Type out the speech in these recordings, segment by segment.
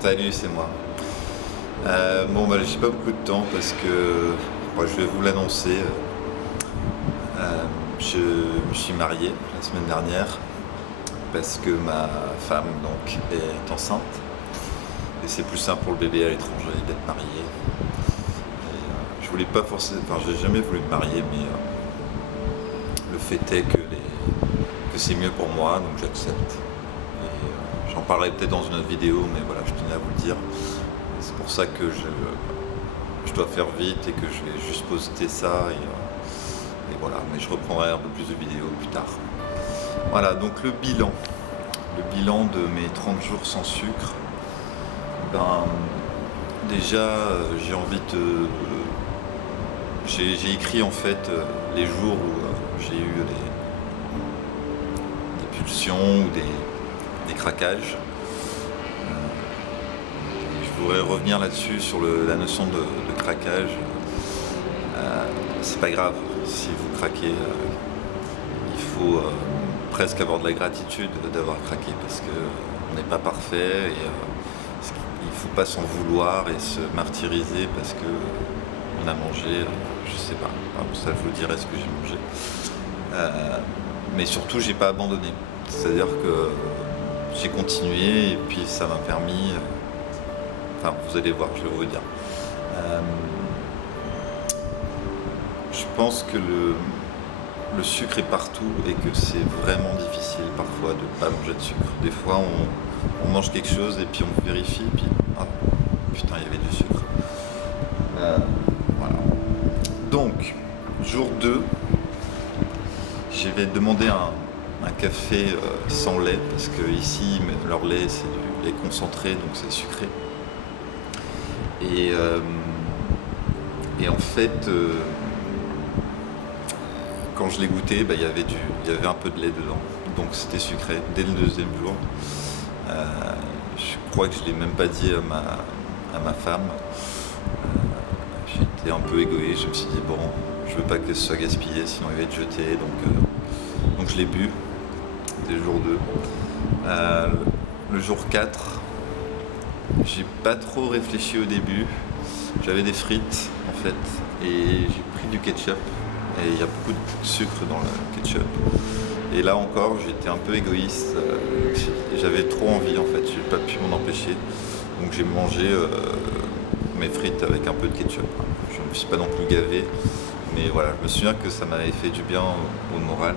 Salut, c'est moi. J'ai pas beaucoup de temps parce que je vais vous l'annoncer. Je me suis marié la semaine dernière parce que ma femme donc est enceinte et c'est plus simple pour le bébé à l'étranger d'être marié. Je voulais pas forcément, j'ai jamais voulu me marier, mais le fait est que c'est mieux pour moi, donc j'accepte. J'en parlerai peut-être dans une autre vidéo, mais voilà, je tenais à vous le dire. C'est pour ça que je dois faire vite et que je vais juste poster ça. Et voilà, mais je reprendrai un peu plus de vidéos plus tard. Voilà, donc le bilan. Le bilan de mes 30 jours sans sucre. Déjà, j'ai envie de... J'ai écrit en fait les jours où j'ai eu des pulsions ou des craquages. Je voudrais revenir là-dessus sur la notion de craquage. C'est pas grave si vous craquez. Il faut presque avoir de la gratitude d'avoir craqué parce qu'on n'est pas parfait et il faut pas s'en vouloir et se martyriser parce que on a mangé, je sais pas. Ça, je vous dirai ce que j'ai mangé. Mais surtout, j'ai pas abandonné. C'est-à-dire que j'ai continué et puis ça m'a permis. Vous allez voir, je vais vous dire. Je pense que le sucre est partout et que c'est vraiment difficile parfois de ne pas manger de sucre. Des fois, on mange quelque chose et puis on vérifie et puis putain, il y avait du sucre. Voilà. Donc, jour 2, je vais demander un café sans lait parce que ici, leur lait, c'est du lait concentré, donc c'est sucré. Et en fait, quand je l'ai goûté, il y avait un peu de lait dedans, donc c'était sucré dès le deuxième jour. Je crois que je ne l'ai même pas dit à ma femme. J'étais un peu égoïste, je me suis dit bon, je veux pas que ce soit gaspillé, sinon il va être jeté, donc je l'ai bu, c'était le jour 2. Le jour 4, j'ai pas trop réfléchi au début. J'avais des frites en fait et j'ai pris du ketchup et il y a beaucoup de sucre dans le ketchup. Et là encore, j'étais un peu égoïste. J'avais trop envie en fait, j'ai pas pu m'en empêcher. Donc j'ai mangé mes frites avec un peu de ketchup. Je me suis pas non plus gavé, mais voilà, je me souviens que ça m'avait fait du bien au moral.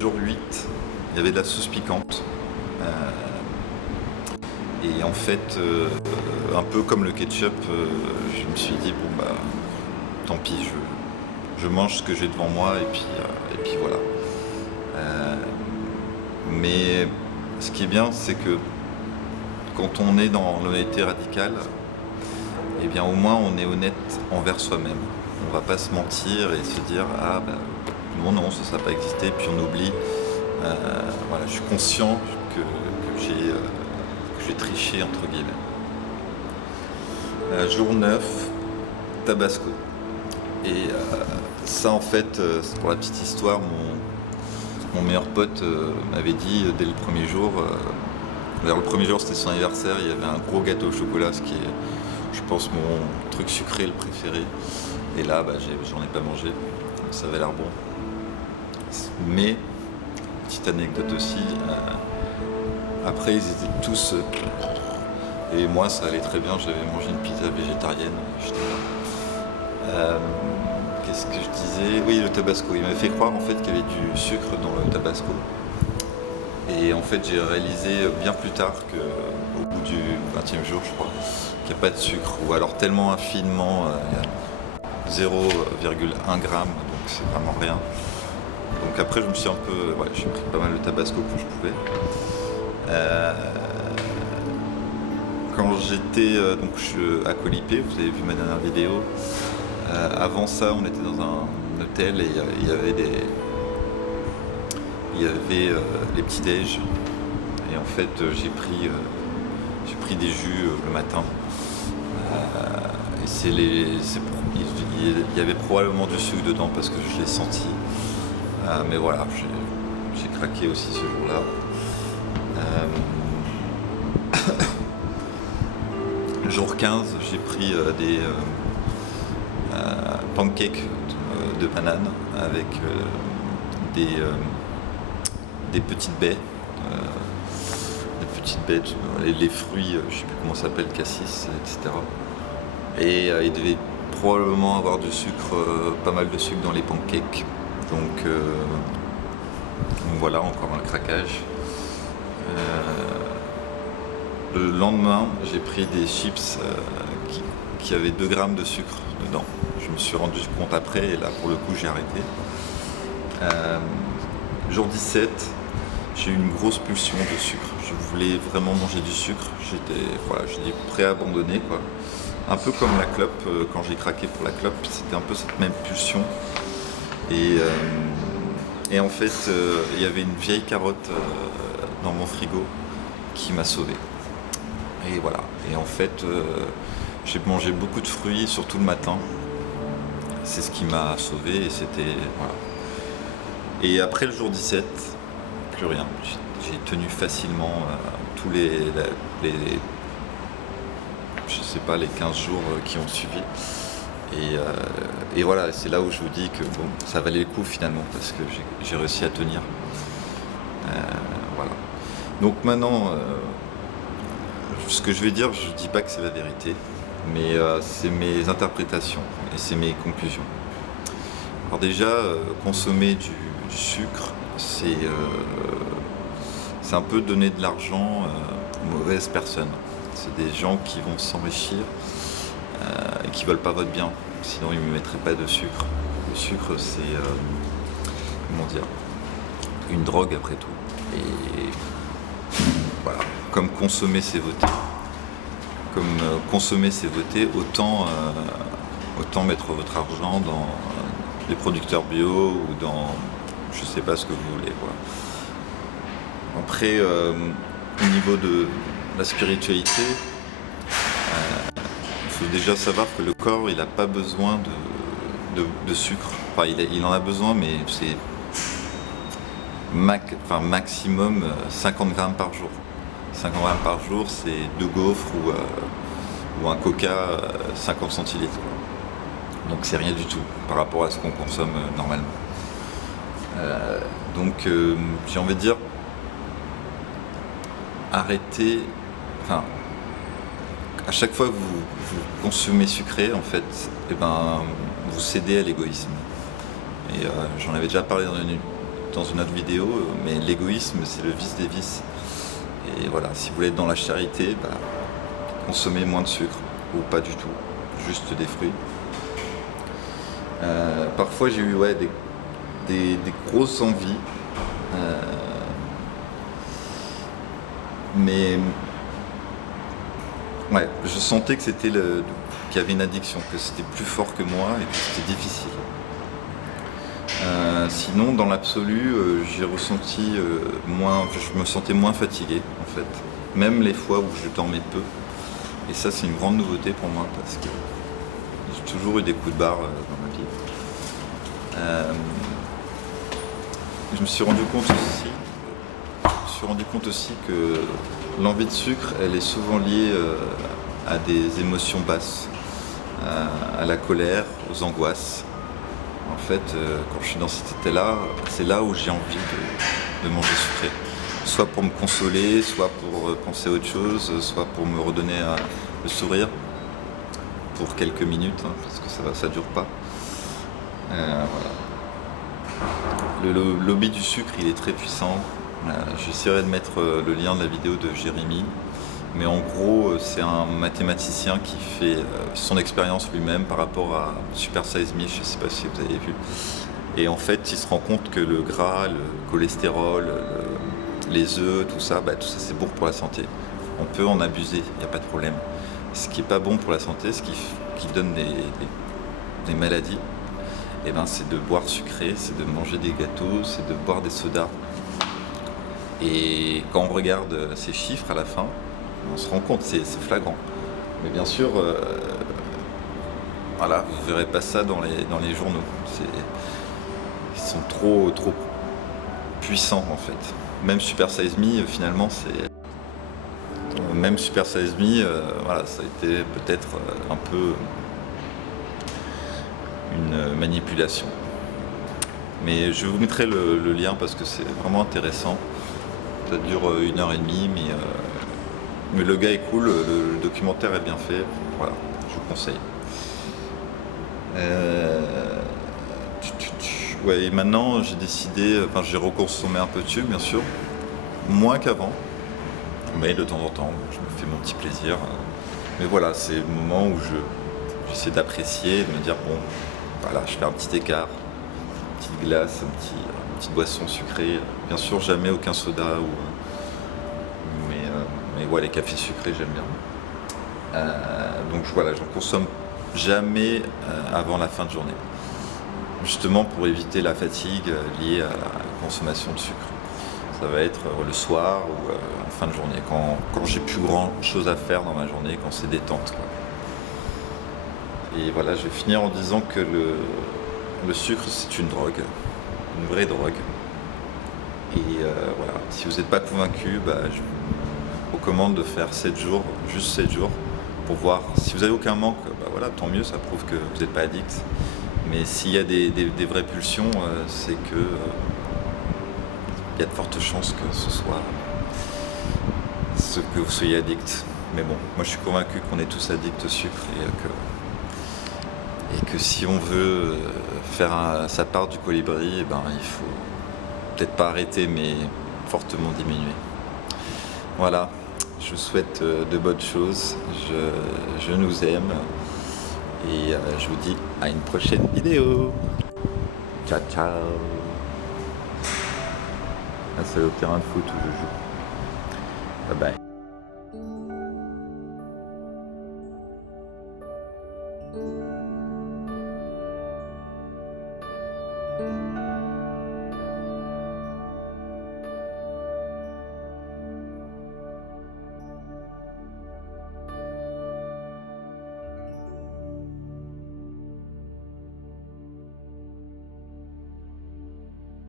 Jour 8, il y avait de la sauce piquante. Et en fait, un peu comme le ketchup, je me suis dit, tant pis, je mange ce que j'ai devant moi et puis voilà. Mais ce qui est bien, c'est que quand on est dans l'honnêteté radicale, eh bien au moins on est honnête envers soi-même. On va pas se mentir et se dire, non, ça n'a pas existé, puis on oublie. Voilà, je suis conscient que j'ai triché entre guillemets. Jour 9, Tabasco. Et ça en fait, c'est pour la petite histoire, mon meilleur pote m'avait dit dès le premier jour, d'ailleurs le premier jour c'était son anniversaire, il y avait un gros gâteau au chocolat, ce qui est je pense mon truc sucré le préféré. Et là j'en ai pas mangé, donc ça avait l'air bon. Mais, petite anecdote aussi, après ils étaient tous... et moi ça allait très bien, j'avais mangé une pizza végétarienne, j'étais là. Qu'est-ce que je disais? Oui, le tabasco, il m'a fait croire en fait qu'il y avait du sucre dans le tabasco. Et en fait j'ai réalisé bien plus tard qu'au bout du 20e jour je crois, qu'il n'y a pas de sucre, ou alors tellement infiniment, il y a 0,1 gramme, donc c'est vraiment rien. Donc après je me suis un peu... j'ai pris pas mal de tabasco quand je pouvais. Quand j'étais à Koh Lipe, vous avez vu ma dernière vidéo, avant ça on était dans un hôtel et il y avait les petits déj. Et en fait j'ai pris des jus le matin. Et il y avait probablement du sucre dedans parce que je l'ai senti. Mais voilà, j'ai craqué aussi ce jour-là. Jour 15, j'ai pris des pancakes de banane avec des petites baies. Les fruits, je sais plus comment ça s'appelle, cassis, etc. Et il devait probablement avoir du sucre, pas mal de sucre dans les pancakes. Donc voilà, encore un craquage. Le lendemain, j'ai pris des chips qui avaient 2 grammes de sucre dedans. Je me suis rendu compte après et là pour le coup j'ai arrêté. Jour 17, j'ai eu une grosse pulsion de sucre. Je voulais vraiment manger du sucre. J'étais prêt à abandonner, quoi. Un peu comme la clope, quand j'ai craqué pour la clope, c'était un peu cette même pulsion. Et en fait, il y avait une vieille carotte dans mon frigo qui m'a sauvé. Et voilà. Et en fait, j'ai mangé beaucoup de fruits, surtout le matin. C'est ce qui m'a sauvé et c'était... Voilà. Et après le jour 17, plus rien. J'ai tenu facilement tous les 15 jours qui ont suivi. Et voilà, c'est là où je vous dis que bon, ça valait le coup finalement, parce que j'ai réussi à tenir. Voilà. Donc maintenant, ce que je vais dire, je ne dis pas que c'est la vérité, mais c'est mes interprétations et c'est mes conclusions. Alors déjà, consommer du sucre, c'est un peu donner de l'argent aux mauvaises personnes. C'est des gens qui vont s'enrichir et qui veulent pas votre bien, sinon ils ne mettraient pas de sucre. Le sucre, c'est comment dire, une drogue après tout. Et voilà, comme consommer c'est voter. Autant mettre votre argent dans des producteurs bio ou dans je sais pas ce que vous voulez, quoi. Après, au niveau de la spiritualité, il faut déjà savoir que le corps il n'a pas besoin de sucre. Enfin, il en a besoin, mais c'est maximum 50 grammes par jour. 50 grammes par jour, c'est 2 gaufres ou un coca 50 centilitres. Donc c'est rien du tout par rapport à ce qu'on consomme normalement. Donc j'ai envie de dire, arrêtez, enfin, à chaque fois que vous consommez sucré, en fait, vous cédez à l'égoïsme. Et j'en avais déjà parlé dans une autre vidéo, mais l'égoïsme, c'est le vice des vices. Et voilà, si vous voulez être dans la charité, consommez moins de sucre, ou pas du tout, juste des fruits. Parfois j'ai eu des grosses envies, mais ouais, je sentais que qu'il y avait une addiction, que c'était plus fort que moi et que c'était difficile. Sinon, dans l'absolu, j'ai ressenti je me sentais moins fatigué en fait, même les fois où je dormais peu. Et ça, c'est une grande nouveauté pour moi parce que j'ai toujours eu des coups de barre dans ma vie. Je me suis rendu compte aussi que l'envie de sucre, elle est souvent liée à des émotions basses, à la colère, aux angoisses. En fait, quand je suis dans cet état-là, c'est là où j'ai envie de manger sucré. Soit pour me consoler, soit pour penser à autre chose, soit pour me redonner le sourire pour quelques minutes, parce que ça dure pas. Voilà. Le lobby du sucre, il est très puissant. J'essaierai de mettre le lien de la vidéo de Jérémy. Mais en gros, c'est un mathématicien qui fait son expérience lui-même par rapport à Super Size Me, je ne sais pas si vous avez vu. Et en fait, il se rend compte que le gras, le cholestérol, les œufs, tout ça c'est bon pour la santé. On peut en abuser, il n'y a pas de problème. Ce qui n'est pas bon pour la santé, ce qui donne des maladies, c'est de boire sucré, c'est de manger des gâteaux, c'est de boire des sodas. Et quand on regarde ces chiffres à la fin, on se rend compte, c'est flagrant. Mais bien sûr, voilà, vous ne verrez pas ça dans les journaux. Ils sont trop puissants en fait. Même Super Size Me, finalement, même Super Size Me, voilà, ça a été peut-être un peu une manipulation. Mais je vous mettrai le lien parce que c'est vraiment intéressant. Ça dure 1 heure et demie, mais le gars est cool, le documentaire est bien fait. Voilà, je vous conseille. Ouais, et maintenant j'ai décidé, enfin j'ai reconsommé un peu de sucre bien sûr, moins qu'avant, mais de temps en temps, je me fais mon petit plaisir. Mais voilà, c'est le moment où j'essaie d'apprécier, de me dire bon, voilà, je fais un petit écart, une petite glace, une petite boisson sucrée. Bien sûr, jamais aucun soda mais ouais, les cafés sucrés j'aime bien. Donc voilà, j'en consomme jamais avant la fin de journée. Justement pour éviter la fatigue liée à la consommation de sucre. Ça va être le soir ou en fin de journée, quand j'ai plus grand chose à faire dans ma journée, quand c'est détente, quoi. Et voilà, je vais finir en disant que le sucre c'est une drogue, une vraie drogue. Et voilà, si vous n'êtes pas convaincu, je vous recommande de faire 7 jours, juste 7 jours, pour voir. Si vous n'avez aucun manque, voilà, tant mieux, ça prouve que vous n'êtes pas addict. Mais s'il y a des vraies pulsions, c'est que il y a de fortes chances que ce soit que vous soyez addict. Mais bon, moi je suis convaincu qu'on est tous addicts au sucre et que si on veut faire sa part du colibri, il faut peut-être pas arrêter, mais fortement diminuer. Voilà, je vous souhaite de bonnes choses, je nous aime et je vous dis à une prochaine vidéo. Ciao ciao. Ah, c'est au terrain de foot où je joue. Bye bye.